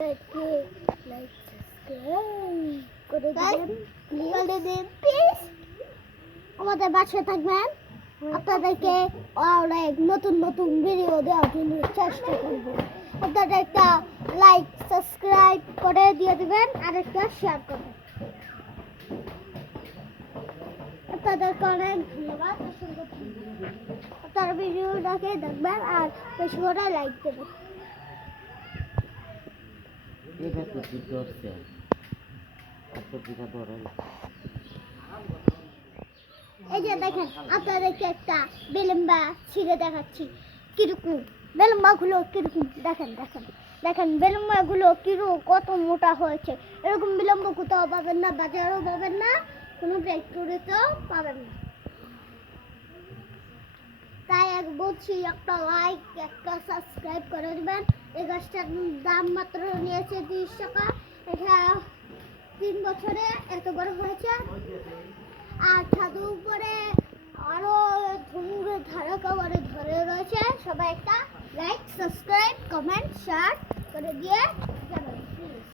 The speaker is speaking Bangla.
লাইক সাবস্ক্রাইব করে দিন প্লিজ। আমাদের বাসায় থাকবেন, আপনাদেরকে অনেক নতুন নতুন ভিডিও দেওয়ার জন্য চেষ্টা করব। আপনারা একটা লাইক সাবস্ক্রাইব করে দিয়ে দিবেন আর একটা শেয়ার করবেন। আপনাদেরকে অনেক ধন্যবাদ। আপনারা ভিডিওটাকে দেখবেন আর বেশি করে লাইক দেবেন। এটা তো কি করছে এত পিঠা ধরেন। এই যে দেখেন, আপনাদেরকে একটা বেলুম্বা ছিঁড়ে দেখাচ্ছি কিরকম। বেলুম্বাগুলো কিরকম দেখেন দেখেন দেখেন বেলুম্বাগুলো কিরকম কত মোটা হয়েছে। এরকম বিলম্ব কোথাও পাবেন না, বাজারেও পাবেন না, কোনো ফ্যাক্টরিতেও পাবেন না। তাই বলছি একটা লাইক একটা সাবস্ক্রাইব করে দেবেন। এই গাছটার দাম মাত্র নিয়েছে 30 টাকা। এটা 3 বছরে এত বড় হয়েছে। আর ছাদের উপরে আরো ধনুরে ধারা কাবারে ধরে রয়েছে। সবাই একটা লাইক সাবস্ক্রাইব কমেন্ট শেয়ার করে দিয়ে